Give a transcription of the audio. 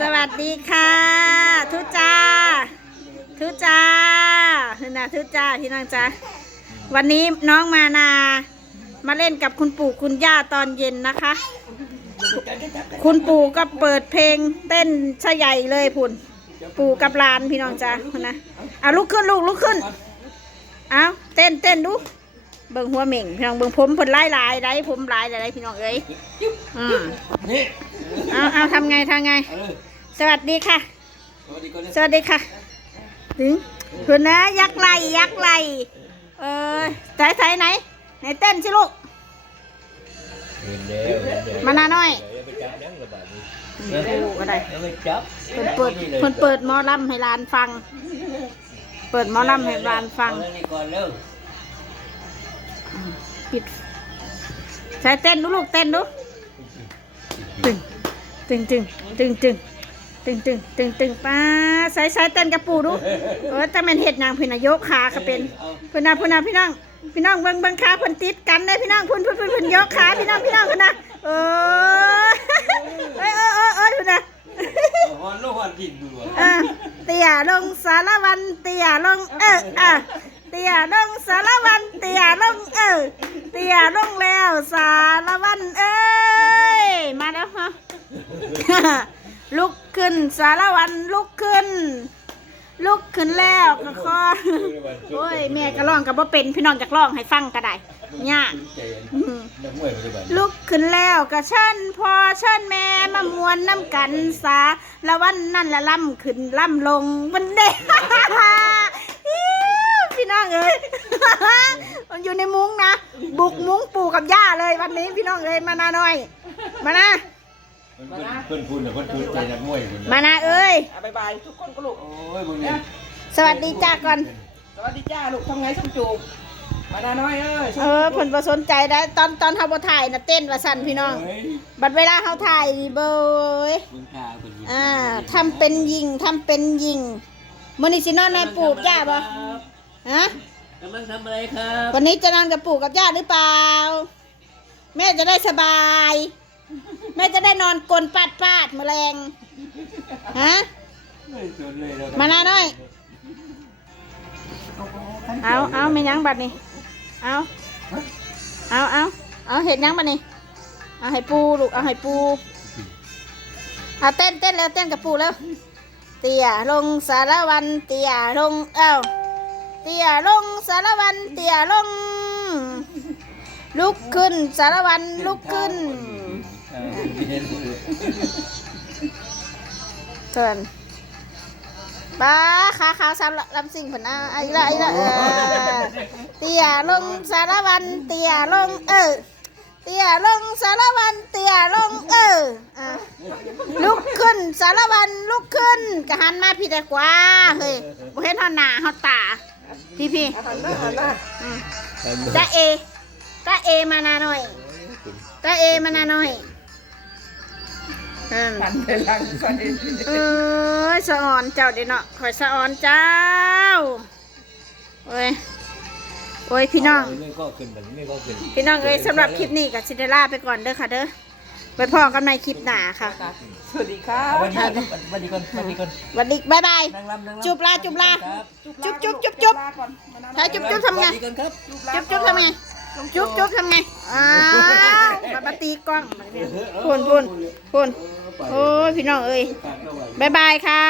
สวัสดีค่ะ ทุจ้าทุจ้าคือนะทุจ้าพี่น้องจ้าวันนี้น้องมานา มาเล่นกับคุณปู่คุณย่าตอนเย็นนะคะ คุณปู่ก็เปิดเพลงเต้นชะใหญ่เลยพุ่น ปู่กับลานพี่น้องจ้าพุ่นนะเอาลุกขึ้นลูกลุกขึ้นเอาเต้นเต้นดูเบิ่งหัวเหม่งพี่น้องเบิ่งผมผลไลายลายได้ผมลายอะไรพี่น้องเอ้ยอืมนี่เอาเอาทำไงทำไง สวัสดีค่ะ สวัสดีค่ะ ถึงคุณนะยักษ์ไหลยักษ์ไหลเออสายสายไหน ไหนเต้นสิลูกมานาหน่อยอะไรคนเปิดคนเปิดมอลำให้ลานฟัง เปิดมอลำให้ลานฟัง ปิดใช้เต้นดูลูกเต้นดู ตึง ตึงตึงตึงตึง ตึงตึงตึงตึงป้าใส่ใส่เต้นกับปูดูเออแต่มันเห็ดนางพินายกขาก็เป็นเอาเพื่อนนะเพื่อนนะพี่น้องพี่น้องเบิ่งเบิ่งขาเพิ่นติดกันเลยพี่น้องเพิ่นเพิ่นเพิ่นเพิ่นยกขาพี่น้องพี่น้องเพิ่นนะเออเอ้ยเอ้ยเอ้ยเอ้ยเพิ่นนะเอาฮอนลูกฮอนดินดูอะอะเตี่ยลงสารวันเตี่ยลงเอออะเตี่ยลงสารวันเตี่ยลงเออเตี่ยลงแล้วสารวันเอ้ยมาแล้วฮะลุก ขึ้น สารวันลุกขึ้น ลุกขึ้นแล้วก็คอโอ้ยแม่ก็ร้องกับว่าเป็นพี่น้องจากร้องให้ฟังก็ได้ยากใจเย็นอืมนักมวยปัจจุบันลุกขึ้นแล้วก็เชิญพอเชิญแม่มามวนน้ำกันสาละวันนั่นละล่ำขึ้นล่ำลงวันเด็กพี่น้องเอ้ยมันอยู่ในมุ้งนะบุกมุ้งปู่กับย่าเลยวันนี้พี่น้องเอ้ยมานาหน่อย มานะ เพิ่นเพิ่นพูดนะเพิ่นพูดใจนักมวยเพิ่นมานาเอ้ย อะบายบายทุกคนก็ลูก โอ้ยมึงนี่สวัสดีจ้าก่อน สวัสดีจ้าลูกทำไงส้มจูบมาดาน้อยเอ้ยเออผลประสนใจได้ตอนตอนเฮาบ่ถ่ายนะเต้นว่าสั่นพี่น้อง เฮ้ยบัดเวลาเฮาถ่ายนี่เบยมึงตาเพิ่นยิงอ่าทำเป็นยิงทำเป็นยิงมื้อนี้สินอนในปู่กับย่าบ่ฮะ กำลังทำอะไรครับวันนี้จะนอนกับปู่กับย่าหรือเปล่า แม่จะได้สบาย แม่จะได้นอนกลนปาดปาดแมลงฮะไม่สนเลยแล้วมานาน้อย เอาเอาไม่ยั้งบัดนี้เอาเอาเอาเอาเห็ดยั้งบัดนี้เอาให้ปูลูกเอาให้ปูเอาเต้นเต้นแล้วเต้นกับปูแล้วเตี่ยลงสารวันเตี่ยลงเอ้าเตี่ยลงสารวันเตี่ยลง ลุกขึ้นสารวันลุกขึ้น เออนป้าขาขาวสามลำสิ่งผนอะไอ้ละไอ้ละเออเตี่ยลงสารวัน เตี่ยลงเออ เตี่ยลงสารวัน เตี่ยลงเอออะลุกขึ้นสารวันลุกขึ้นกะหันมาพี่แต่กว่าเฮ้ยบ่เห็นหอหน้าหอตาพี่พี่อะหันหน้าเอจ้าเอมานาหน่อยจ้าเอมานาหน่อย อืม หันไปหลังใส่เอ้ยสะออนเจ้าเดี๋ยวเนาะข่อยสะออนเจ้าโอ้ยโอ้ยพี่น้อง ไม่ก็ขึ้นแบบไม่ก็ขึ้นพี่น้องเอ้ยสำหรับคลิปนี้กับซิเดล่าไปก่อนเด้อค่ะเด้อไปพอกันในคลิปหน้าค่ะสวัสดีครับวันนี้ก่อนวันนี้ก่อนวันนี้ก่อนสวัสดีบ๊ายบาย นางรำนางรำจุบลาจุบลา ครับจุ๊บจุ๊บจุ๊บจุ๊บ ลาก่อนมาดาใช้จุ๊บจุ๊บสทำไง วัสดีก่อนครับ จุ๊บจุ๊บทำไง จุ๊บจุ๊บทำไงอ้าว มาตีกล้องพ่นพ่นพ่นโอ้ยพี่น้องเอ้ยบ๊ายบายค่ะ